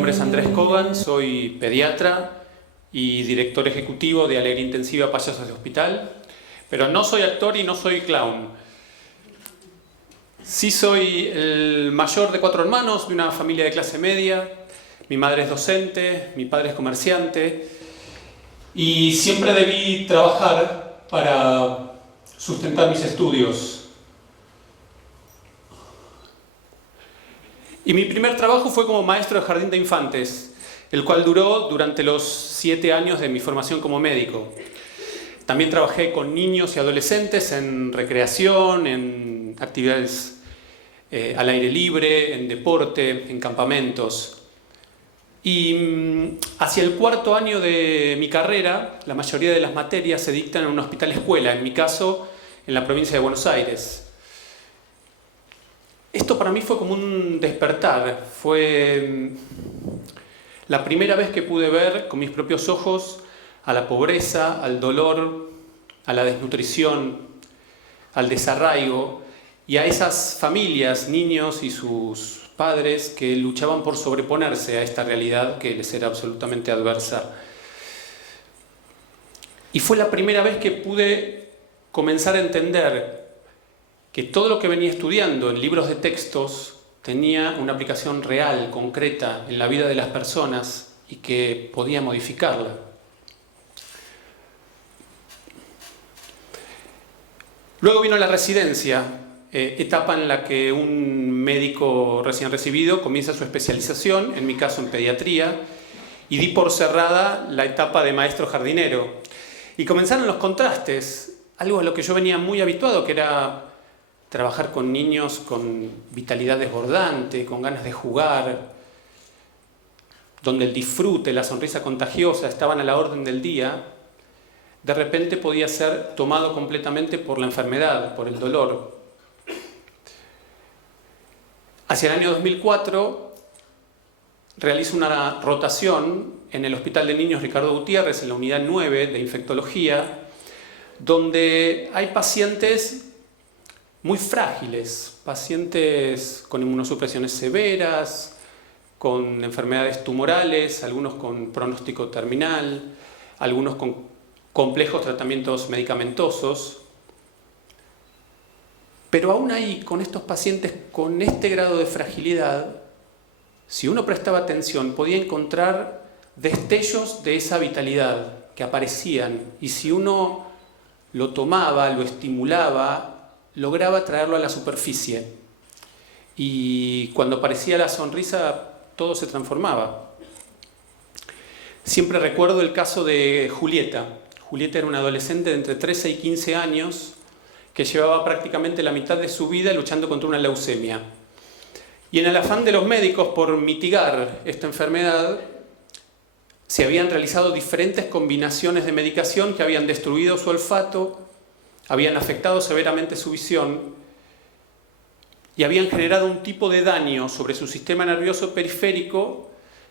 nombre es Andrés Kogan, soy pediatra y director ejecutivo de Alegría Intensiva Payasos de Hospital, pero no soy actor y no soy clown. Sí soy el mayor de 4 hermanos de una familia de clase media. Mi madre es docente, mi padre es comerciante y siempre debí trabajar para sustentar mis estudios. Y mi primer trabajo fue como maestro de jardín de infantes, el cual duró durante los 7 años de mi formación como médico. También trabajé con niños y adolescentes en recreación, en actividades al aire libre, en deporte, en campamentos. Y hacia el 4.º año de mi carrera, la mayoría de las materias se dictan en un hospital escuela, en mi caso, en la provincia de Buenos Aires. Esto para mí fue como un despertar, fue la primera vez que pude ver con mis propios ojos a la pobreza, al dolor, a la desnutrición, al desarraigo y a esas familias, niños y sus padres que luchaban por sobreponerse a esta realidad que les era absolutamente adversa. Y fue la primera vez que pude comenzar a entender que todo lo que venía estudiando en libros de textos tenía una aplicación real, concreta, en la vida de las personas y que podía modificarla. Luego vino la residencia, etapa en la que un médico recién recibido comienza su especialización, en mi caso en pediatría, y di por cerrada la etapa de maestro jardinero. Y comenzaron los contrastes, algo a lo que yo venía muy habituado, que era trabajar con niños con vitalidad desbordante, con ganas de jugar, donde el disfrute, la sonrisa contagiosa estaban a la orden del día, de repente podía ser tomado completamente por la enfermedad, por el dolor. Hacia el año 2004 realizo una rotación en el Hospital de Niños Ricardo Gutiérrez, en la unidad 9 de infectología, donde hay pacientes muy frágiles, pacientes con inmunosupresiones severas, con enfermedades tumorales, algunos con pronóstico terminal, algunos con complejos tratamientos medicamentosos. Pero aún ahí, con estos pacientes con este grado de fragilidad, si uno prestaba atención, podía encontrar destellos de esa vitalidad que aparecían, y si uno lo tomaba, lo estimulaba, lograba traerlo a la superficie. Y cuando aparecía la sonrisa, todo se transformaba. Siempre recuerdo el caso de Julieta. Julieta era una adolescente de entre 13 y 15 años que llevaba prácticamente la mitad de su vida luchando contra una leucemia. Y en el afán de los médicos por mitigar esta enfermedad, se habían realizado diferentes combinaciones de medicación que habían destruido su olfato, habían afectado severamente su visión y habían generado un tipo de daño sobre su sistema nervioso periférico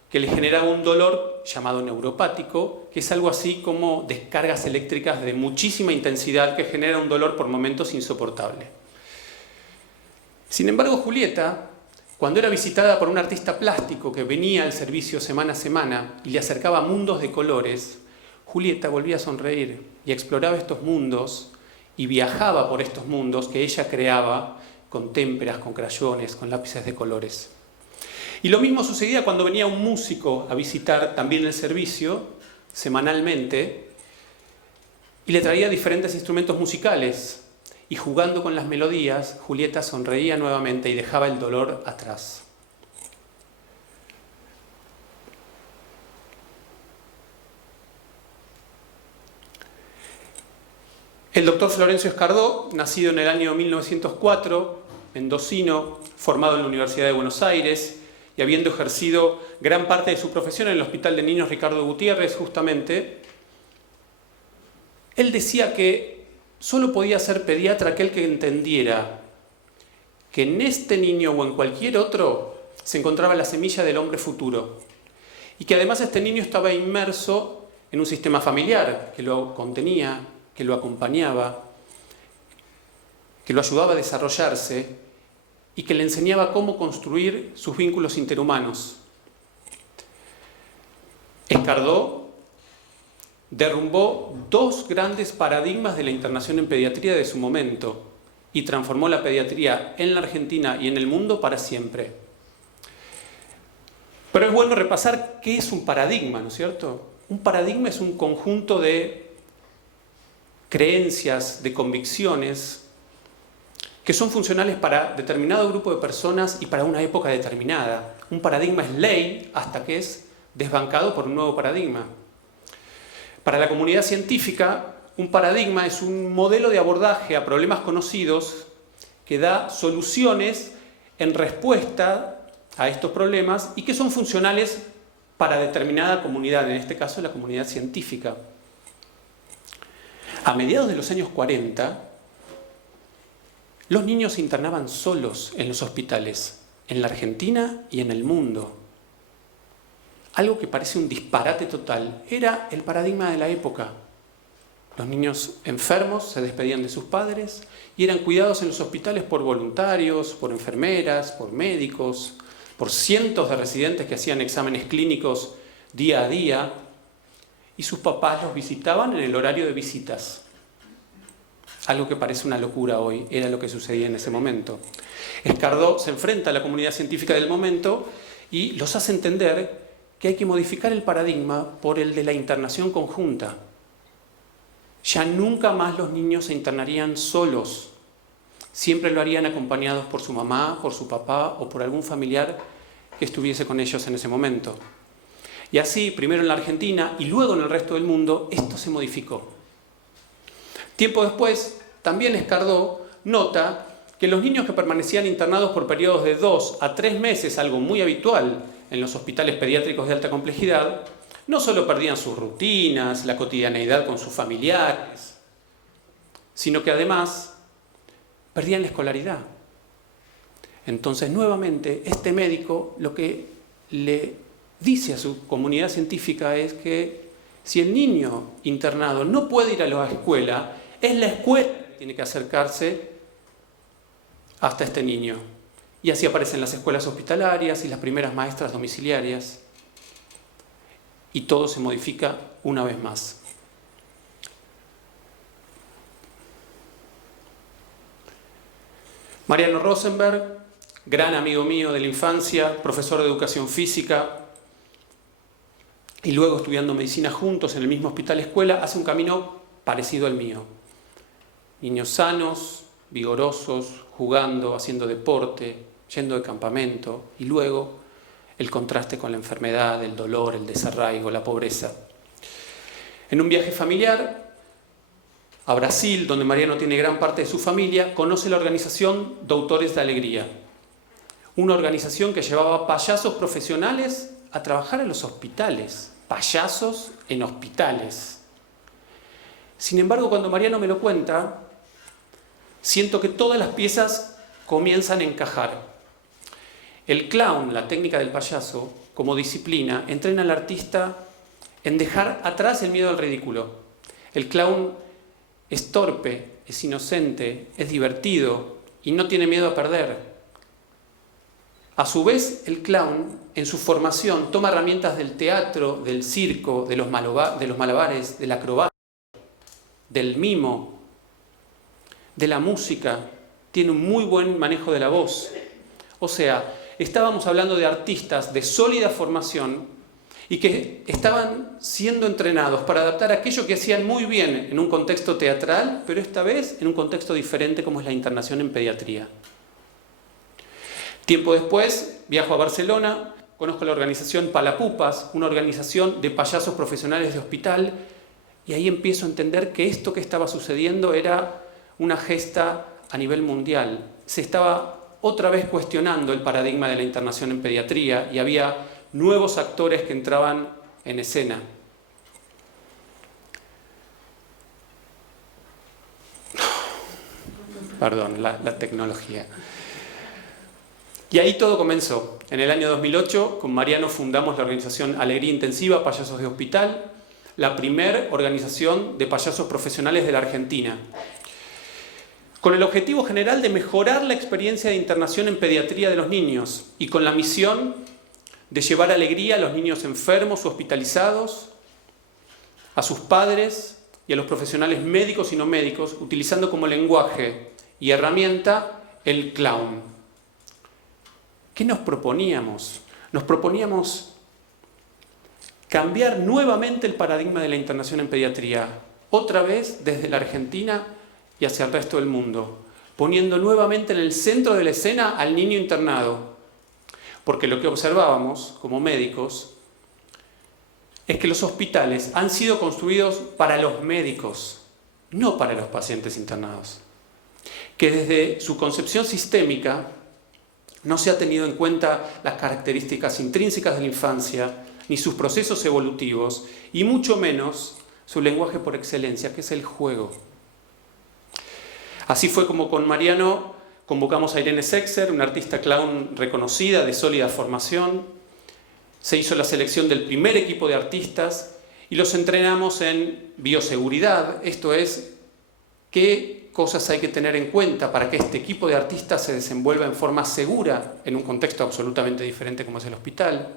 que le generaba un dolor llamado neuropático, que es algo así como descargas eléctricas de muchísima intensidad que genera un dolor por momentos insoportable. Sin embargo, Julieta, cuando era visitada por un artista plástico que venía al servicio semana a semana y le acercaba mundos de colores, Julieta volvía a sonreír y exploraba estos mundos y viajaba por estos mundos que ella creaba con témperas, con crayones, con lápices de colores. Y lo mismo sucedía cuando venía un músico a visitar también el servicio, semanalmente, y le traía diferentes instrumentos musicales. Y jugando con las melodías, Julieta sonreía nuevamente y dejaba el dolor atrás. El doctor Florencio Escardó, nacido en el año 1904, mendocino, formado en la Universidad de Buenos Aires y habiendo ejercido gran parte de su profesión en el Hospital de Niños Ricardo Gutiérrez, justamente, él decía que solo podía ser pediatra aquel que entendiera que en este niño o en cualquier otro se encontraba la semilla del hombre futuro y que además este niño estaba inmerso en un sistema familiar que lo contenía, que lo acompañaba, que lo ayudaba a desarrollarse y que le enseñaba cómo construir sus vínculos interhumanos. Escardó derrumbó dos grandes paradigmas de la internación en pediatría de su momento y transformó la pediatría en la Argentina y en el mundo para siempre. Pero es bueno repasar qué es un paradigma, ¿no es cierto? Un paradigma es un conjunto de creencias, de convicciones que son funcionales para determinado grupo de personas y para una época determinada. Un paradigma es ley hasta que es desbancado por un nuevo paradigma. Para la comunidad científica, un paradigma es un modelo de abordaje a problemas conocidos que da soluciones en respuesta a estos problemas y que son funcionales para determinada comunidad, en este caso la comunidad científica. A mediados de los años 40, los niños se internaban solos en los hospitales, en la Argentina y en el mundo. Algo que parece un disparate total, era el paradigma de la época. Los niños enfermos se despedían de sus padres y eran cuidados en los hospitales por voluntarios, por enfermeras, por médicos, por cientos de residentes que hacían exámenes clínicos día a día, y sus papás los visitaban en el horario de visitas. Algo que parece una locura hoy, era lo que sucedía en ese momento. Escardó se enfrenta a la comunidad científica del momento y los hace entender que hay que modificar el paradigma por el de la internación conjunta. Ya nunca más los niños se internarían solos. Siempre lo harían acompañados por su mamá, por su papá o por algún familiar que estuviese con ellos en ese momento. Y así, primero en la Argentina y luego en el resto del mundo, esto se modificó. Tiempo después, también Escardó nota que los niños que permanecían internados por periodos de 2 a 3 meses, algo muy habitual en los hospitales pediátricos de alta complejidad, no solo perdían sus rutinas, la cotidianeidad con sus familiares, sino que además perdían la escolaridad. Entonces, nuevamente, este médico lo que le dice a su comunidad científica es que si el niño internado no puede ir a la escuela, es la escuela que tiene que acercarse hasta este niño. Y así aparecen las escuelas hospitalarias y las primeras maestras domiciliarias. Y todo se modifica una vez más. Mariano Rosenberg, gran amigo mío de la infancia, profesor de educación física, y luego estudiando medicina juntos en el mismo hospital escuela, hace un camino parecido al mío. Niños sanos, vigorosos, jugando, haciendo deporte, yendo de campamento, y luego el contraste con la enfermedad, el dolor, el desarraigo, la pobreza. En un viaje familiar a Brasil, donde Mariano tiene gran parte de su familia, conoce la organización Doutores da Alegría, una organización que llevaba payasos profesionales a trabajar en los hospitales, payasos en hospitales. Sin embargo, cuando Mariano me lo cuenta, siento que todas las piezas comienzan a encajar. El clown, la técnica del payaso, como disciplina, entrena al artista en dejar atrás el miedo al ridículo. El clown es torpe, es inocente, es divertido y no tiene miedo a perder. A su vez, el clown, en su formación, toma herramientas del teatro, del circo, de los malabares, de la acrobacia, del mimo, de la música. Tiene un muy buen manejo de la voz. O sea, estábamos hablando de artistas de sólida formación y que estaban siendo entrenados para adaptar aquello que hacían muy bien en un contexto teatral, pero esta vez en un contexto diferente como es la internación en pediatría. Tiempo después viajo a Barcelona, conozco la organización Palapupas, una organización de payasos profesionales de hospital, y ahí empiezo a entender que esto que estaba sucediendo era una gesta a nivel mundial. Se estaba otra vez cuestionando el paradigma de la internación en pediatría y había nuevos actores que entraban en escena. Perdón, la tecnología. Y ahí todo comenzó. En el año 2008, con Mariano fundamos la organización Alegría Intensiva Payasos de Hospital, la primer organización de payasos profesionales de la Argentina, con el objetivo general de mejorar la experiencia de internación en pediatría de los niños y con la misión de llevar alegría a los niños enfermos o hospitalizados, a sus padres y a los profesionales médicos y no médicos, utilizando como lenguaje y herramienta el clown. ¿Qué nos proponíamos? Nos proponíamos cambiar nuevamente el paradigma de la internación en pediatría, otra vez desde la Argentina y hacia el resto del mundo, poniendo nuevamente en el centro de la escena al niño internado. Porque lo que observábamos como médicos es que los hospitales han sido construidos para los médicos, no para los pacientes internados. Que desde su concepción sistémica no se ha tenido en cuenta las características intrínsecas de la infancia, ni sus procesos evolutivos, y mucho menos su lenguaje por excelencia, que es el juego. Así fue como con Mariano convocamos a Irene Sexer, una artista clown reconocida, de sólida formación. Se hizo la selección del primer equipo de artistas y los entrenamos en bioseguridad, esto es, qué cosas hay que tener en cuenta para que este equipo de artistas se desenvuelva en forma segura en un contexto absolutamente diferente como es el hospital.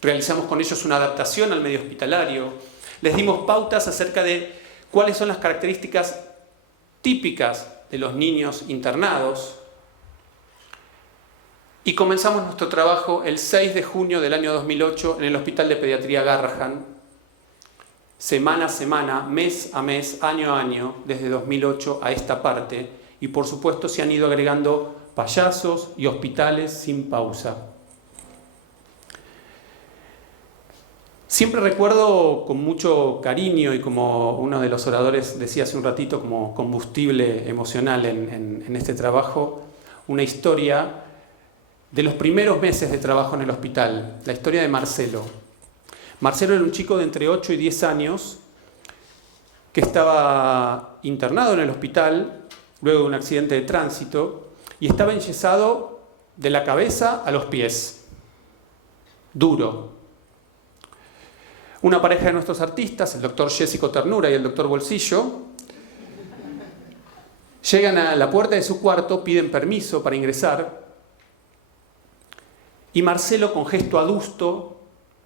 Realizamos con ellos una adaptación al medio hospitalario. Les dimos pautas acerca de cuáles son las características típicas de los niños internados. Y comenzamos nuestro trabajo el 6 de junio del año 2008 en el Hospital de Pediatría Garrahan, semana a semana, mes a mes, año a año, desde 2008 a esta parte. Y por supuesto se han ido agregando payasos y hospitales sin pausa. Siempre recuerdo con mucho cariño y como uno de los oradores decía hace un ratito, como combustible emocional en este trabajo, una historia de los primeros meses de trabajo en el hospital, la historia de Marcelo. Marcelo era un chico de entre 8 y 10 años que estaba internado en el hospital luego de un accidente de tránsito y estaba enyesado de la cabeza a los pies. Duro. Una pareja de nuestros artistas, el doctor Jessico Ternura y el doctor Bolsillo, llegan a la puerta de su cuarto, piden permiso para ingresar y Marcelo, con gesto adusto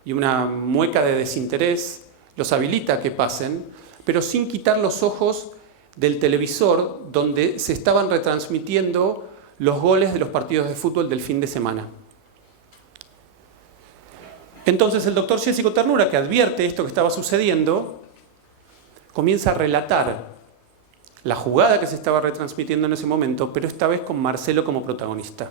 y una mueca de desinterés, los habilita a que pasen, pero sin quitar los ojos del televisor donde se estaban retransmitiendo los goles de los partidos de fútbol del fin de semana. Entonces el doctor Jessico Ternura, que advierte esto que estaba sucediendo, comienza a relatar la jugada que se estaba retransmitiendo en ese momento, pero esta vez con Marcelo como protagonista.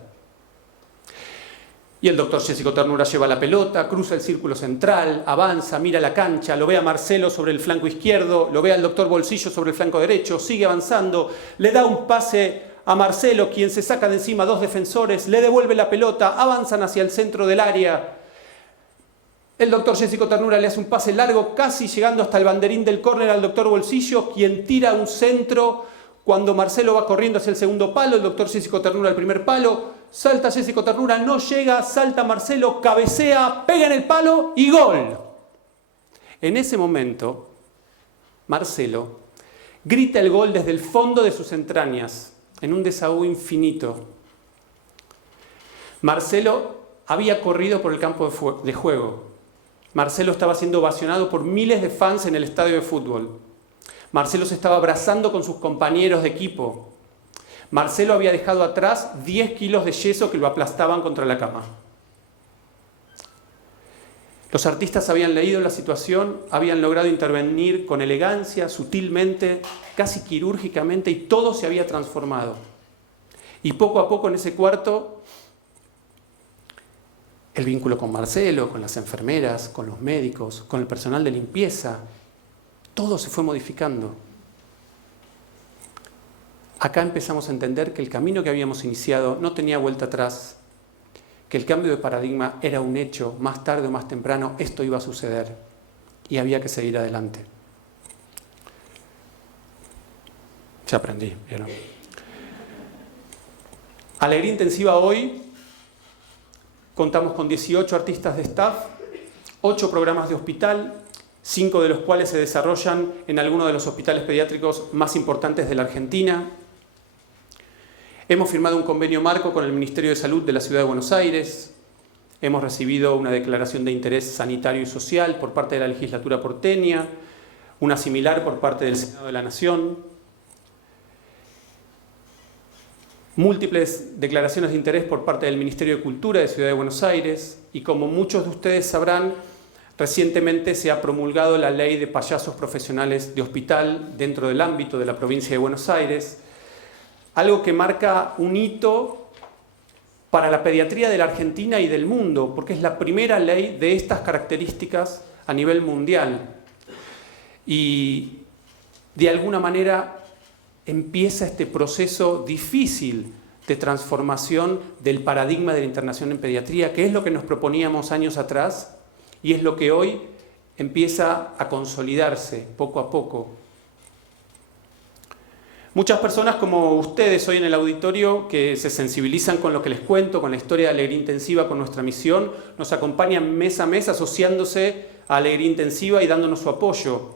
Y el doctor Jessico Ternura lleva la pelota, cruza el círculo central, avanza, mira la cancha, lo ve a Marcelo sobre el flanco izquierdo, lo ve al doctor Bolsillo sobre el flanco derecho, sigue avanzando, le da un pase a Marcelo, quien se saca de encima 2 defensores, le devuelve la pelota, avanzan hacia el centro del área. El doctor Jessico Ternura le hace un pase largo, casi llegando hasta el banderín del córner al doctor Bolsillo, quien tira un centro. Cuando Marcelo va corriendo hacia el segundo palo, el doctor Jessico Ternura al primer palo, salta Jessico Ternura, no llega, salta Marcelo, cabecea, pega en el palo y ¡gol! En ese momento, Marcelo grita el gol desde el fondo de sus entrañas, en un desahogo infinito. Marcelo había corrido por el campo de juego. Marcelo estaba siendo ovacionado por miles de fans en el estadio de fútbol. Marcelo se estaba abrazando con sus compañeros de equipo. Marcelo había dejado atrás 10 kilos de yeso que lo aplastaban contra la cama. Los artistas habían leído la situación, habían logrado intervenir con elegancia, sutilmente, casi quirúrgicamente, y todo se había transformado. Y poco a poco en ese cuarto, el vínculo con Marcelo, con las enfermeras, con los médicos, con el personal de limpieza, todo se fue modificando. Acá empezamos a entender que el camino que habíamos iniciado no tenía vuelta atrás, que el cambio de paradigma era un hecho, más tarde o más temprano esto iba a suceder y había que seguir adelante. Ya aprendí, ¿vieron? Alegría Intensiva hoy. Contamos con 18 artistas de staff, 8 programas de hospital, 5 de los cuales se desarrollan en algunos de los hospitales pediátricos más importantes de la Argentina. Hemos firmado un convenio marco con el Ministerio de Salud de la Ciudad de Buenos Aires. hemos recibido una declaración de interés sanitario y social por parte de la legislatura porteña, una similar por parte del Senado de la Nación, múltiples declaraciones de interés por parte del Ministerio de Cultura de Ciudad de Buenos Aires y, como muchos de ustedes sabrán, recientemente se ha promulgado la Ley de Payasos Profesionales de Hospital dentro del ámbito de la provincia de Buenos Aires, algo que marca un hito para la pediatría de la Argentina y del mundo, porque es la primera ley de estas características a nivel mundial. Y de alguna manera empieza este proceso difícil de transformación del paradigma de la internación en pediatría, que es lo que nos proponíamos años atrás y es lo que hoy empieza a consolidarse poco a poco. Muchas personas como ustedes hoy en el auditorio, que se sensibilizan con lo que les cuento, con la historia de Alegría Intensiva, con nuestra misión, nos acompañan mes a mes asociándose a Alegría Intensiva y dándonos su apoyo.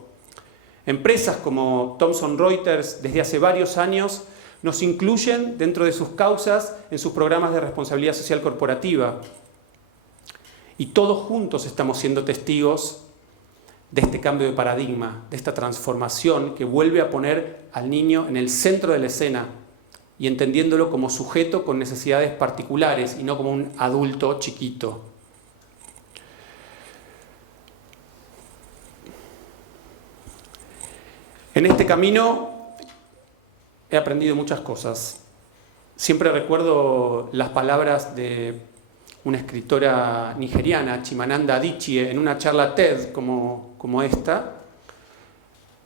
Empresas como Thomson Reuters desde hace varios años nos incluyen dentro de sus causas en sus programas de responsabilidad social corporativa. Y todos juntos estamos siendo testigos de este cambio de paradigma, de esta transformación que vuelve a poner al niño en el centro de la escena y entendiéndolo como sujeto con necesidades particulares y no como un adulto chiquito. En este camino he aprendido muchas cosas. Siempre recuerdo las palabras de una escritora nigeriana, Chimamanda Adichie, en una charla TED como esta,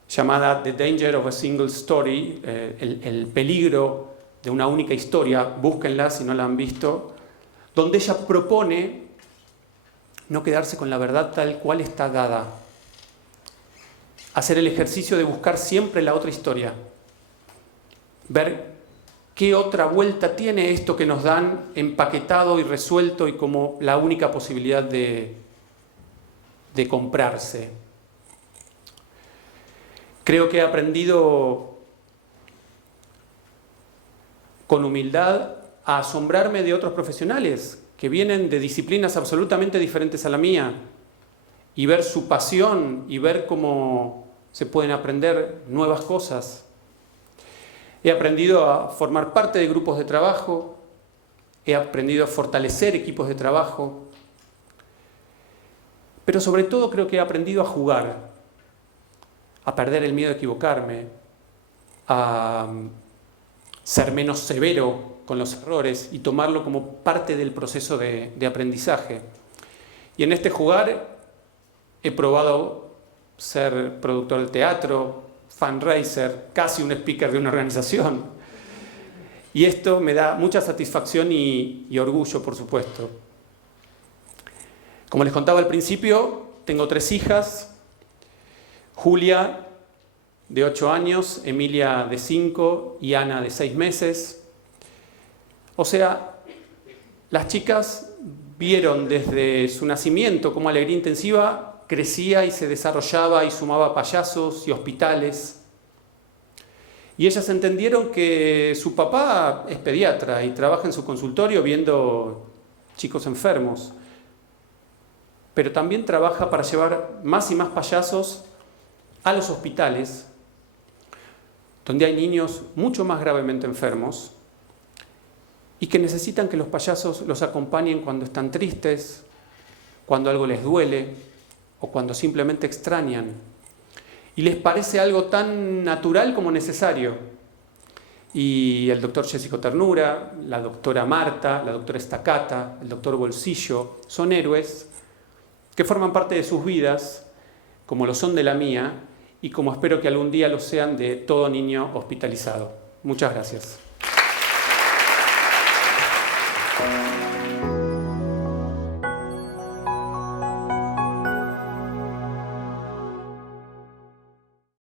llamada The Danger of a Single Story, el peligro de una única historia, búsquenla si no la han visto, donde ella propone no quedarse con la verdad tal cual está dada, hacer el ejercicio de buscar siempre la otra historia, ver ¿qué otra vuelta tiene esto que nos dan empaquetado y resuelto y como la única posibilidad de comprarse? Creo que he aprendido con humildad a asombrarme de otros profesionales que vienen de disciplinas absolutamente diferentes a la mía y ver su pasión y ver cómo se pueden aprender nuevas cosas. He aprendido a formar parte de grupos de trabajo, he aprendido a fortalecer equipos de trabajo, pero sobre todo creo que he aprendido a jugar, a perder el miedo a equivocarme, a ser menos severo con los errores y tomarlo como parte del proceso de aprendizaje. Y en este jugar he probado ser productor de teatro, fundraiser, casi un speaker de una organización. Y esto me da mucha satisfacción y orgullo, por supuesto. Como les contaba al principio, tengo 3 hijas. Julia, de 8 años, Emilia, de 5 y Ana, de 6 meses. O sea, las chicas vieron desde su nacimiento cómo Alegría Intensiva crecía y se desarrollaba y sumaba payasos y hospitales. Y ellas entendieron que su papá es pediatra y trabaja en su consultorio viendo chicos enfermos, pero también trabaja para llevar más y más payasos a los hospitales, donde hay niños mucho más gravemente enfermos y que necesitan que los payasos los acompañen cuando están tristes, cuando algo les duele, o cuando simplemente extrañan. Y les parece algo tan natural como necesario. Y el doctor Jessico Ternura, la doctora Marta, la doctora Estacata, el doctor Bolsillo, son héroes que forman parte de sus vidas, como lo son de la mía, y como espero que algún día lo sean de todo niño hospitalizado. Muchas gracias.